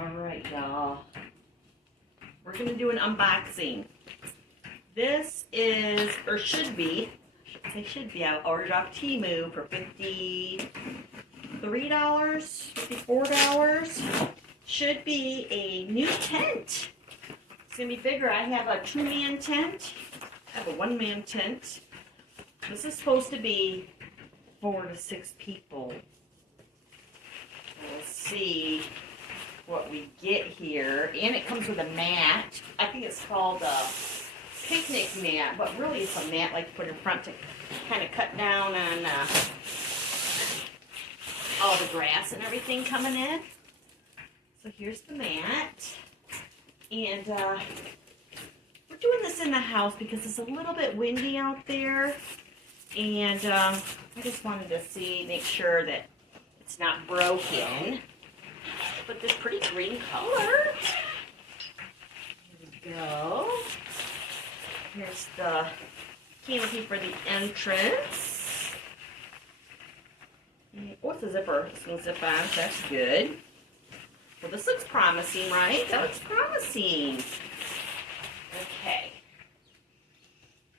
Alright, y'all. We're going to do an unboxing. This is, or should be, I ordered off Temu for $53, $54. Should be a new tent. It's going to be bigger. I have a 2-man tent. I have a 1-man tent. This is supposed to be 4 to 6 people. We'll see what we get here. And it comes with a mat. I think it's called a picnic mat, but really it's a mat like put in front to kind of cut down on all the grass and everything coming in. So here's the mat. And we're doing this in the house because it's a little bit windy out there. And I just wanted to make sure that it's not broken. But this pretty green color. Here we go. Here's the canopy for the entrance. Oh, it's a zipper. It's going to zip on. So that's good. Well, this looks promising, right? That looks promising. Okay.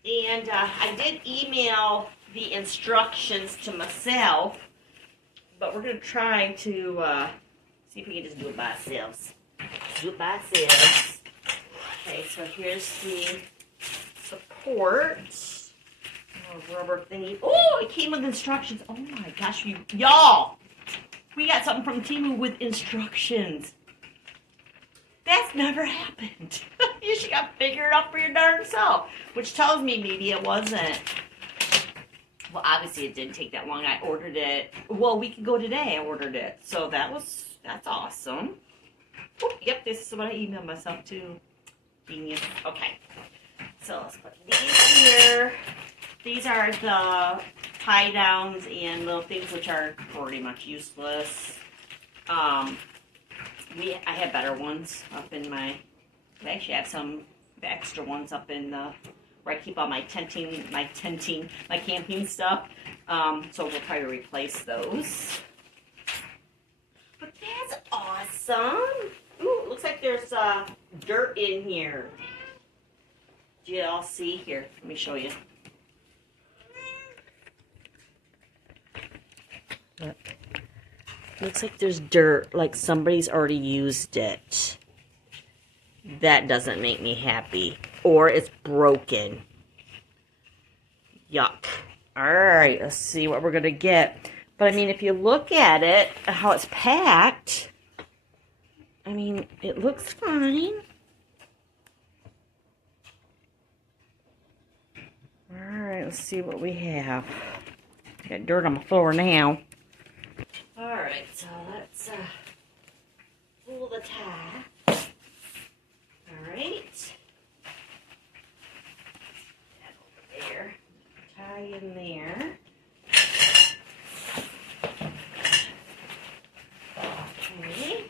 And I did email the instructions to myself, but we're going to try to see if we can just do it by ourselves. Do it by ourselves. Okay, so here's the support. Rubber thingy. Oh, it came with instructions. Oh my gosh, y'all. We got something from Temu with instructions. That's never happened. You should got to figure it out for your darn self. Which tells me maybe it wasn't. Well, obviously it didn't take that long. I ordered it. Well, a week ago today I ordered it. So that's awesome. Oh, yep, this is what I emailed myself to. Genius. Okay. So let's put these here. These are the tie downs and little things which are pretty much useless. I have better ones up in my. I actually have some extra ones up in the where I keep all my camping stuff. So we'll probably replace those. But that's awesome. Ooh, it looks like there's dirt in here. Do you all see here? Let me show you. Look. Looks like there's dirt, like somebody's already used it. That doesn't make me happy. Or it's broken. Yuck. Alright, let's see what we're going to get. But I mean, if you look at it, how it's packed, I mean, it looks fine. Alright, let's see what we have. Got dirt on the floor now. Alright, so let's pull the tie. Alright. That over there. Tie in there. Okay.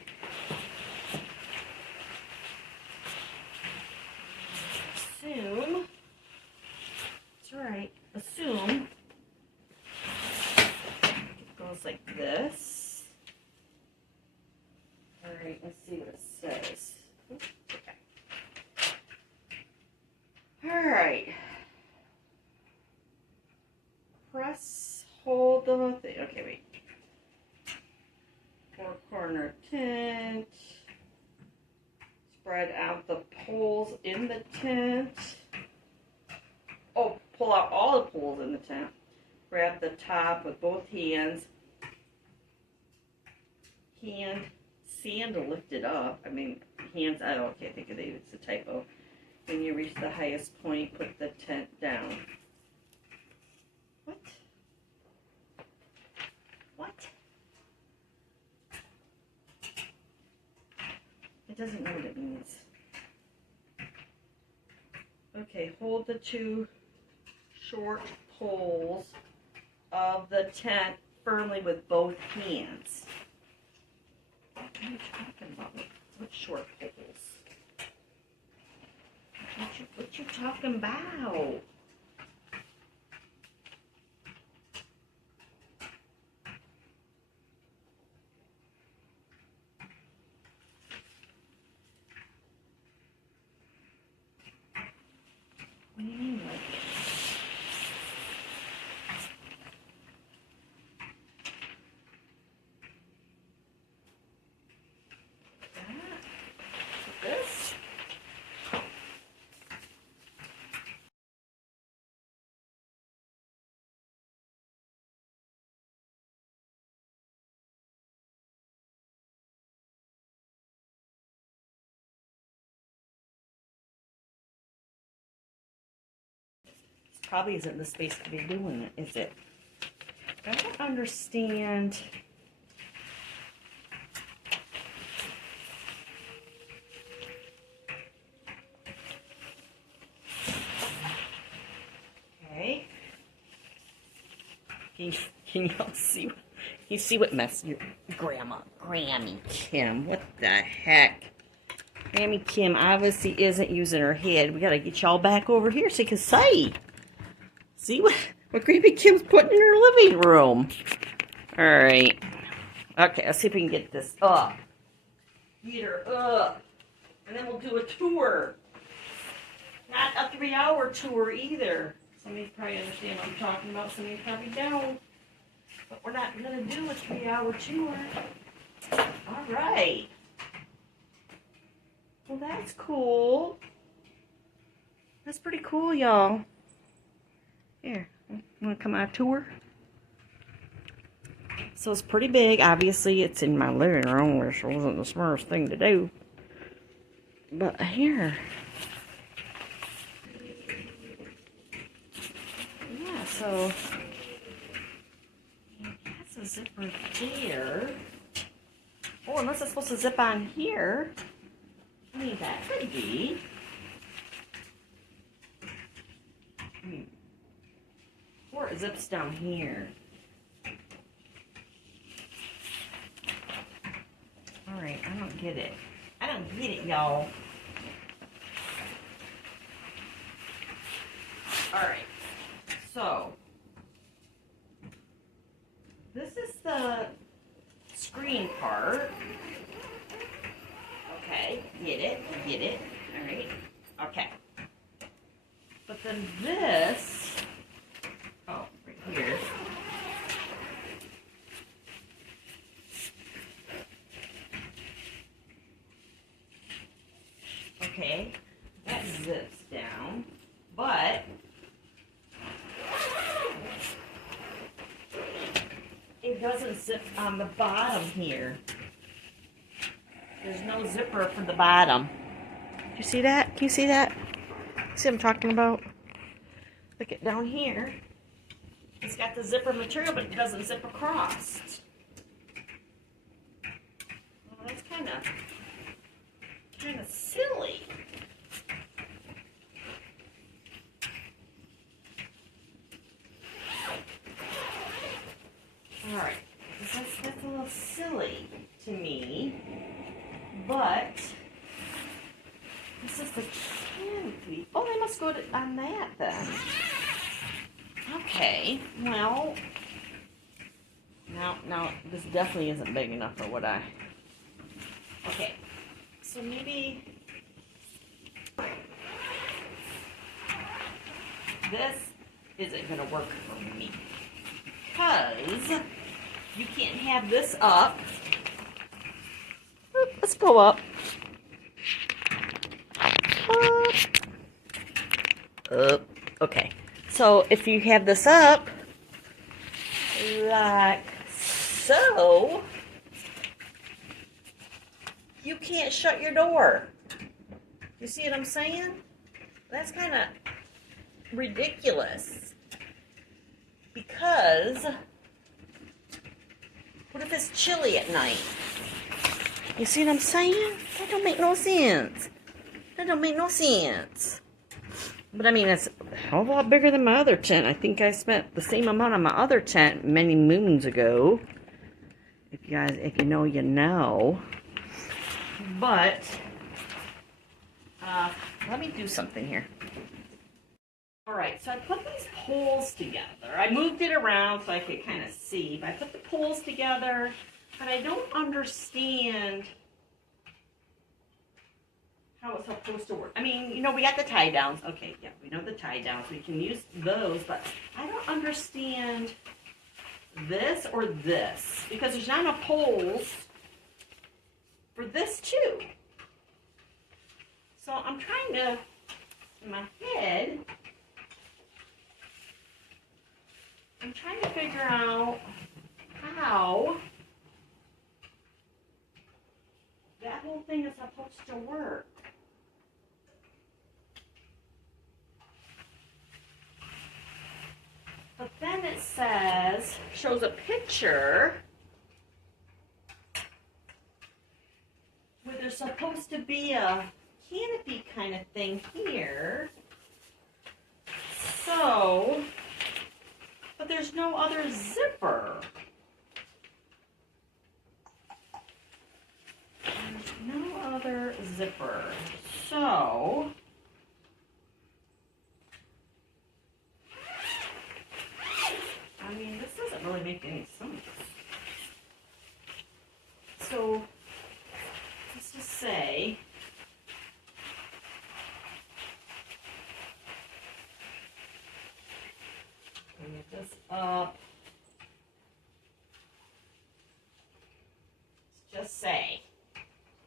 Assume. That's right. Assume. It goes like this. Alright, let's see what it says. Okay. Alright. Press, hold the thing. Okay, wait. 4-corner tent. Spread out the poles in the tent. Oh, pull out all the poles in the tent. Grab the top with both hands. Sand to lift it up. I mean, hands, I can't think of it. It's a typo. When you reach the highest point, put the tent down. What? What? It doesn't know what it means. Okay, hold the 2 short poles of the tent firmly with both hands. What are you talking about? What short poles? What you talking about? probably isn't the space to be doing it, is it? I don't understand. Okay. Can y'all see? Can you see what mess your Grammy Kim? What the heck? Grammy Kim obviously isn't using her head. We gotta get y'all back over here so you can see. See what Grammy Kim's putting in her living room. Alright. Okay, let's see if we can get this up. Get her up. And then we'll do a tour. Not a 3-hour tour either. Some of you probably understand what I'm talking about. Some of you probably don't. But we're not going to do a 3-hour tour. Alright. Well, that's cool. That's pretty cool, y'all. Here, want to come on a tour? So it's pretty big. Obviously, it's in my living room, which wasn't the smartest thing to do. But here. Yeah, so that's a zipper there. Oh, unless it's supposed to zip on here. I mean, that could be. Or it zips down here. Alright, I don't get it. I don't get it, y'all. Alright, so this is the screen part. Okay, get it. Alright, okay. But then this, oh, right here. Okay, that zips down, but it doesn't zip on the bottom here. There's no zipper for the bottom. Do you see that? Can you see that? See what I'm talking about? Look at down here. It's got the zipper material, but it doesn't zip across. Well, that's kind of silly. Alright, that's a little silly to me, but this is the canopy. Oh, they must go on that then. Okay, well, no, this definitely isn't big enough for what I... Okay, so maybe this isn't going to work for me, because you can't have this up. Oop, let's go up. Up. Okay. So if you have this up, like so, you can't shut your door. You see what I'm saying? That's kind of ridiculous. Because, what if it's chilly at night? You see what I'm saying? That don't make no sense. That don't make no sense. But I mean, it's a hell of a lot bigger than my other tent. I think I spent the same amount on my other tent many moons ago. If you know, you know. But, let me do something here. Alright, so I put these poles together. I moved it around so I could kind of see. But I put the poles together, but I don't understand how it's supposed to work. I mean, you know, we got the tie downs. Okay, yeah, we know the tie downs. We can use those, but I don't understand this or this, because there's not enough poles for this too. So I'm trying to, in my head, I'm trying to figure out how that whole thing is supposed to work. this shows a picture where there's supposed to be a canopy kind of thing here. So, but there's no other zipper. There's no other zipper. So, I mean, this doesn't really make any sense. So, let's just say, get this up. Let's just say,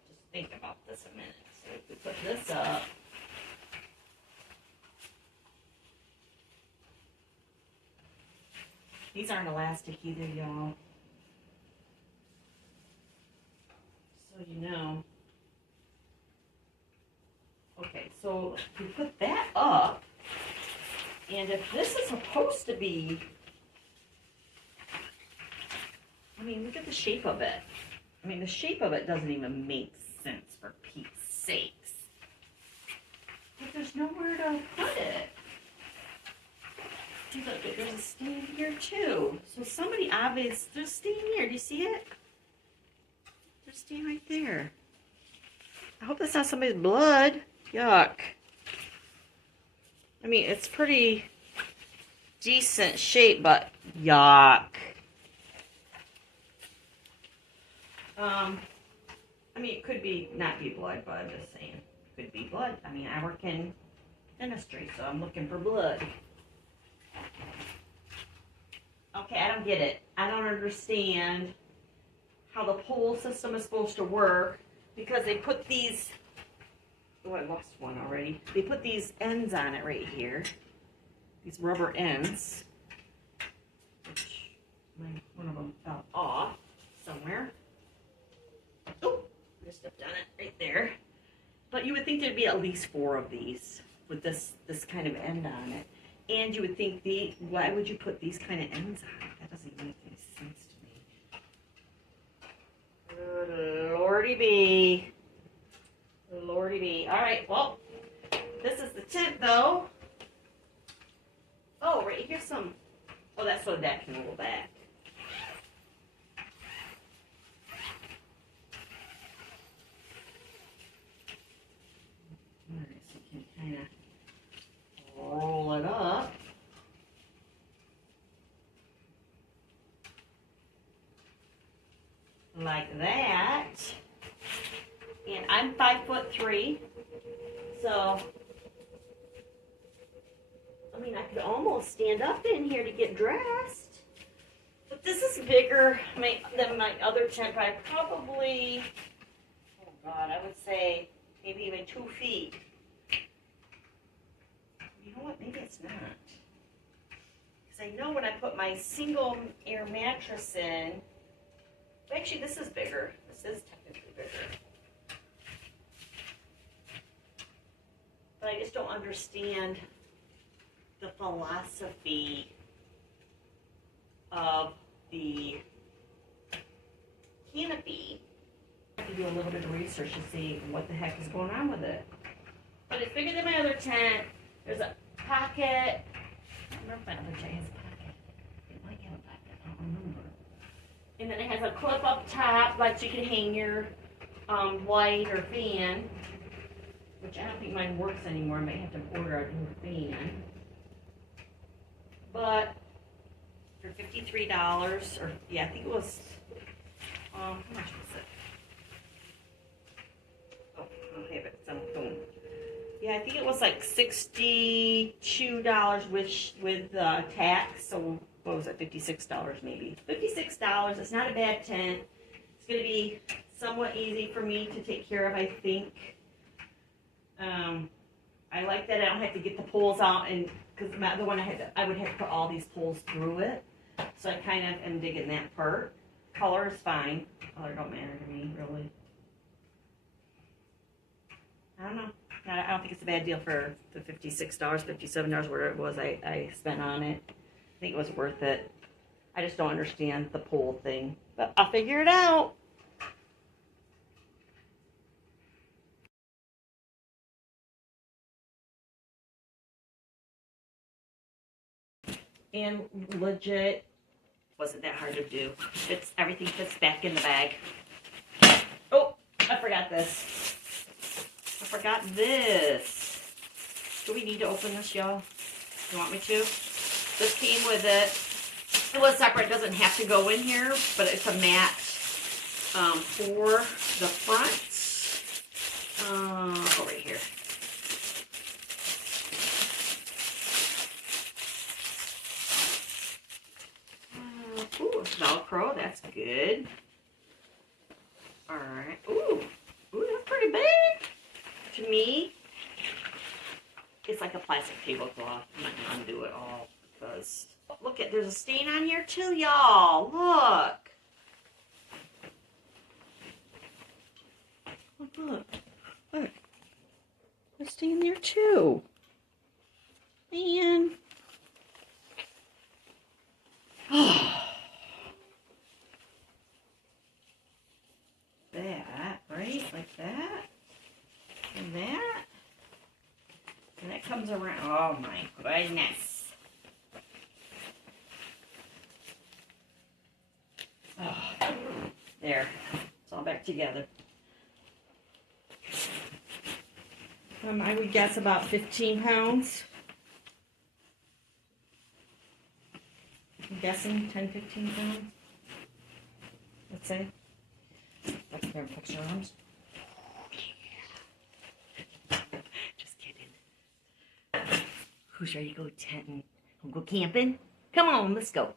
just think about this a minute. So if we put this up, these aren't elastic either, y'all. So you know. Okay, so we put that up, and if this is supposed to be, I mean, look at the shape of it. I mean, the shape of it doesn't even make sense, for Pete's sakes. But there's nowhere to put it. Look, there's a stand here too. So somebody obvious, there's a stand here. Do you see it? There's a stand right there. I hope that's not somebody's blood. Yuck. I mean, it's pretty decent shape, but yuck. I mean, it could be not be blood, but I'm just saying. It could be blood. I mean, I work in dentistry, so I'm looking for blood. Okay, I don't get it. I don't understand how the pole system is supposed to work, because they put these, oh, I lost one already. They put these ends on it right here. These rubber ends. Which, one of them fell off somewhere. Oh, I just stepped on it right there. But you would think there'd be at least 4 of these with this kind of end on it. And you would think, why would you put these kind of ends on it? That doesn't even make any sense to me. Good Lordy be. Lordy be. All right, well, this is the tent, though. Oh, right here's some. Oh, that's so that can roll back. All right, so you can kind of roll it up. Like that. And I'm 5'3", so I mean, I could almost stand up in here to get dressed. But this is bigger than my other tent by probably, oh God, I would say maybe even 2 feet. You know what? Maybe it's not. Because I know when I put my single air mattress in, actually this is bigger. This is technically bigger. But I just don't understand the philosophy of the canopy. I have to do a little bit of research to see what the heck is going on with it. But it's bigger than my other tent. There's a pocket. I don't remember if my other tent has a pocket. It might have a pocket. I don't remember. And then it has a clip up top, like so you can hang your light or fan. Which I don't think mine works anymore. I might have to order a new fan. But for $53, or yeah, I think it was, how much was it? Oh, I don't have it. It's on the phone. Yeah, I think it was like $62 with tax. So what was it? $56 maybe. $56. It's not a bad tent. It's going to be somewhat easy for me to take care of, I think. I like that I don't have to get the poles out, and because the other one I would have to put all these poles through it. So I kind of am digging that part. Color is fine. Color don't matter to me, really. I don't know. I don't think it's a bad deal for the $56, $57, whatever it was I spent on it. I think it was worth it. I just don't understand the pull thing, but I'll figure it out. And legit, wasn't that hard to do. Everything fits back in the bag. Oh, I forgot this. I forgot this. Do we need to open this, y'all? You want me to? This came with it. It was separate. It doesn't have to go in here, but it's a mat for the front. Over here. Ooh, it's Velcro. That's good. All right. Ooh, that's pretty big. To me, it's like a plastic tablecloth. I'm not gonna undo it all because look at there's a stain on here too, y'all. Look. Look. Look. There's a stain there too. Man. That, right? Like that. And that. And that comes around. Oh my goodness. Oh, there. It's all back together. I would guess about 15 pounds. I'm guessing 10, 15 pounds. Let's say. Let's grab picture arms. Just kidding. Who's ready to go tenting? We'll go camping? Come on, let's go.